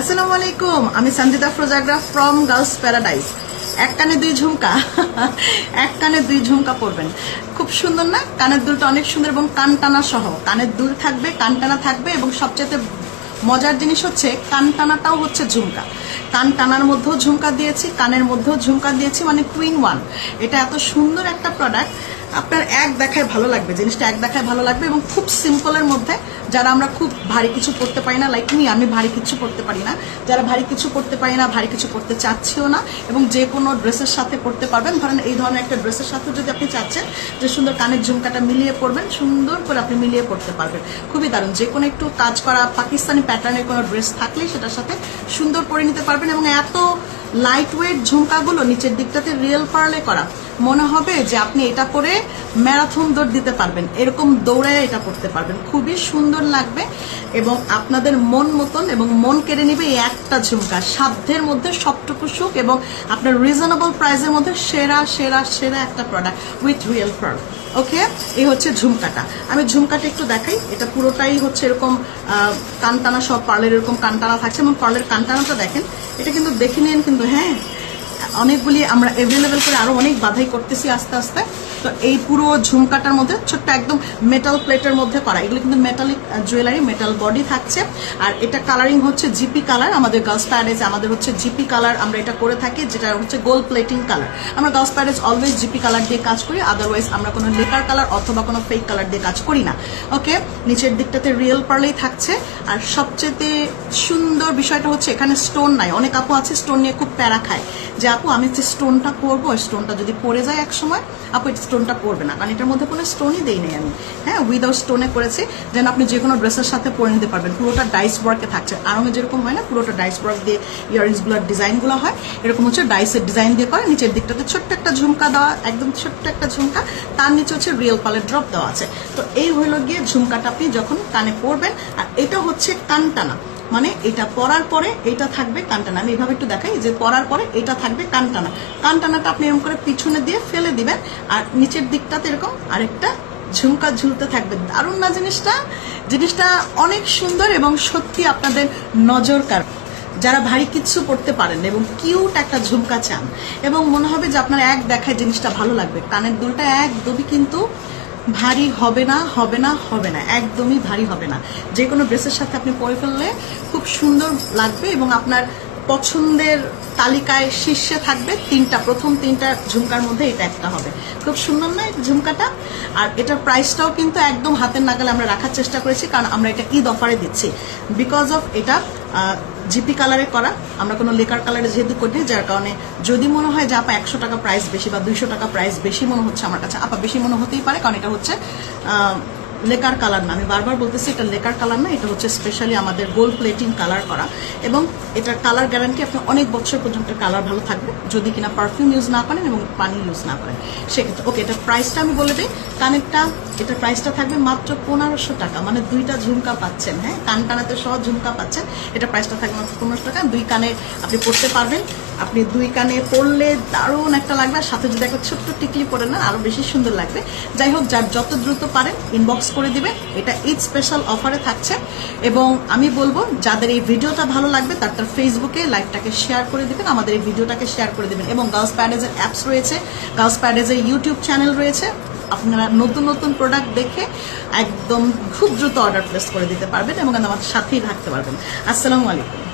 আসসালামু আলাইকুম, আমি সঞ্জিতা ফ্রোজাগ্রা ফ্রম গার্লস প্যারাডাইস। এক কানে দুই ঝুমকা এক কানে দুই ঝুমকা পরবেন, খুব সুন্দর না? কানের দুলটা অনেক সুন্দর এবং কান টানা সহ কানের দুল থাকবে, কান টানা থাকবে এবং সবচেয়ে মজার জিনিস হচ্ছে কান টানাটাও হচ্ছে ঝুমকা। কান টানার মধ্যেও ঝুমকা দিয়েছি, কানের মধ্যেও ঝুমকা দিয়েছি, মানে টুইন ওয়ান। এটা এত সুন্দর একটা প্রোডাক্ট, আপনার এক দেখায় ভালো লাগবে, জিনিসটা এক দেখায় ভালো লাগবে এবং খুব সিম্পলের মধ্যে। যারা আমরা খুব ভারী কিছু পড়তে পারি না, লাইক মি, আমি ভারী কিছু পড়তে পারি না, যারা ভারী কিছু পড়তে পারি না, ভারী কিছু পড়তে চাচ্ছিও না এবং যে কোনো ড্রেসের সাথে পড়তে পারবেন। ধরেন এই ধরনের একটা ড্রেসের সাথে যদি আপনি চাচ্ছেন যে সুন্দর কানের ঝুমকাটা মিলিয়ে পরবেন, সুন্দর করে আপনি মিলিয়ে পড়তে পারবেন, খুবই দারুণ। যে কোনো একটু কাজ করা পাকিস্তানি প্যাটার্নের কোনো ড্রেস থাকলেই সেটার সাথে সুন্দর পরে নিতে পারবেন। এবং এত লাইট ওয়েট ঝুমকাগুলো নিচের দিকটাতে রিয়েল পার্লে করা, মনে হবে যে আপনি এটা পরে ম্যারাথন দৌড় দিতে পারবেন, এরকম দৌড়ায় এটা করতে পারবেন, খুবই সুন্দর লাগবে এবং আপনাদের মন মতন এবং মন কেড়ে নিবে এই একটা ঝুমকা। সাধ্যের মধ্যে সবটুকু সুখ এবং আপনার রিজনেবল প্রাইসের মধ্যে সেরা সেরা সেরা একটা প্রোডাক্ট উইথ রিয়েল পার্ল। ওকে, এই হচ্ছে ঝুমকাটা। আমি ঝুমকাটা একটু দেখাই। এটা পুরোটাই হচ্ছে এরকম কানটানা, সব পার্লের এরকম কানটানা থাকছে এবং পার্লের কানটানাটা দেখেন, এটা কিন্তু দেখে নিন কিন্তু। হ্যাঁ, অনেকগুলি আমরা অ্যাভেলেবেল করে আরো অনেক বাধাই করতেছি আস্তে আস্তে। তো এই পুরো ঝুমকাটার মধ্যে ছোট্ট একদম মেটাল প্লেটের মধ্যে করা, এগুলো কিন্তু মেটালিক জুয়েলারি, মেটাল বডি থাকছে। আর এটা কালারিং হচ্ছে জিপি কালার। আমাদের গার্লস প্যারাডাইজ আমাদের হচ্ছে জিপি কালার, আমরা এটা করে থাকি, যেটা হচ্ছে গোল্ড প্লেটিং কালার। আমরা girls paradise always GP colour দিয়ে কাজ করি, আদারওয়াইজ আমরা কোনো লেকার কালার অথবা কোনো ফেক কালার দিয়ে কাজ করি না। ওকে, নিচের দিকটাতে রিয়েল পার্লেই থাকছে। আর সবচেয়ে সুন্দর বিষয়টা হচ্ছে এখানে স্টোন নাই। অনেক আপু আছে স্টোন নিয়ে খুব প্যারা খায় যে আপু আমি যে স্টোনটা পরবো, স্টোনটা যদি পরে যায় এক সময়, আপু এই স্টোনটা পরবে না, কারণ এটার মধ্যে কোনো স্টোনই দেই নেই আমি। হ্যাঁ, উইদাউট স্টোনে করেছি, যেন আপনি যে কোনো ড্রেসের সাথে পরে নিতে পারবেন। পুরোটা ডাইস ওয়ার্কে থাকছে, আরঙে যেরকম হয় না, পুরোটা ডাইস ওয়ার্ক দিয়ে ইয়ারিংসগুলোর ডিজাইনগুলো হয়, এরকম হচ্ছে ডাইসের ডিজাইন দিয়ে করে। নিচের দিকটাতে ছোট্ট একটা ঝুমকা দেওয়া, একদম ছোট্ট একটা ঝুমকা, তার নিচে হচ্ছে রিয়েল পালের ড্রপ দেওয়া আছে। তো এই হইল গিয়ে ঝুমকাটা আপনি যখন কানে পরবেন। আর এটা হচ্ছে কানটানা, মানে এটা পরার পরে এটা থাকবে কানটানা। আমি এইভাবে একটু দেখাই যে পরার পরে এটা থাকবে কানটানা। কানটানাটা আপনি এরকম করে পিছনে দিয়ে ফেলে দিবেন আর নিচের দিকটাতে এরকম আরেকটা ঝুমকা ঝুলতে থাকবে। দারুণ না জিনিসটা? জিনিসটা অনেক সুন্দর এবং সত্যি আপনাদের নজর কাড়বে। যারা ভারী কিছু পড়তে পারেন এবং কিউট একটা ঝুমকা চান এবং মনে হবে যে আপনার এক দেখায় জিনিসটা ভালো লাগবে, কানের দুলটা একদমই কিন্তু ভারী হবে না, হবে না, হবে না, একদমই ভারী হবে না। যে কোনো ড্রেসের সাথে আপনি পরে ফেললে খুব সুন্দর লাগবে এবং আপনার পছন্দের তালিকায় শীর্ষে থাকবে তিনটা, প্রথম তিনটা ঝুমকার মধ্যে এটা একটা হবে। খুব সুন্দর না এই ঝুমকাটা? আর এটার প্রাইসটাও কিন্তু একদম হাতের নাগালে আমরা রাখার চেষ্টা করেছি, কারণ আমরা এটা ঈদ অফারে দিচ্ছি। বিকজ অফ এটা জিপি কালারে করা, আমরা কোনো লেকার কালারে যেহেতু করি, যার কারণে যদি মনে হয় যে আপা 100 টাকা প্রাইস বেশি বা 200 টাকা প্রাইস বেশি মনে হচ্ছে আমার কাছে, আপা বেশি মনে হতেই পারে, কারণ এটা হচ্ছে লেকার কালার না। আমি বারবার বলতেছি এটা লেকার কালার না, এটা হচ্ছে স্পেশালি আমাদের গোল্ড প্লেটিং কালার করা এবং এটার কালার গ্যারান্টি আপনি অনেক বছর পর্যন্ত কালার ভালো থাকবে যদি কিনা পারফিউম ইউজ না করেন এবং পানি ইউজ না করেন সেক্ষেত্রে। ওকে, এটার প্রাইসটা আমি বলে দিই। কানেরটা, এটার প্রাইসটা থাকবে মাত্র 1500 টাকা, মানে দুইটা ঝুমকা পাচ্ছেন। হ্যাঁ, কান কানাতে সহ ঝুমকা পাচ্ছেন। এটা প্রাইসটা থাকবে মাত্র 1500 টাকা। দুই কানে আপনি পড়তে পারবেন, আপনি দুই কানে পড়লে দারুণ একটা লাগবে। আর সাথে যদি একটা ছোট্ট টিকলি পরে না, আরো বেশি সুন্দর লাগবে। যাই হোক, যার যত দ্রুত পারেন ইনবক্স করে দিবেন, এটা ঈদ স্পেশাল অফারে থাকছে। এবং আমি বলবো যাদের এই ভিডিওটা ভালো লাগবে তার ফেসবুকে লাইভটাকে শেয়ার করে দিবেন, আমাদের এই ভিডিওটাকে শেয়ার করে দিবেন। এবং গার্লস প্যারাডাইজের অ্যাপস রয়েছে, গার্লস প্যারাডাইজের ইউটিউব চ্যানেল রয়েছে, আপনারা নতুন নতুন প্রোডাক্ট দেখে একদম খুব দ্রুত অর্ডার প্লেস করে দিতে পারবেন এবং আমাদের সাথেই থাকতে পারবেন। আসসালামু আলাইকুম।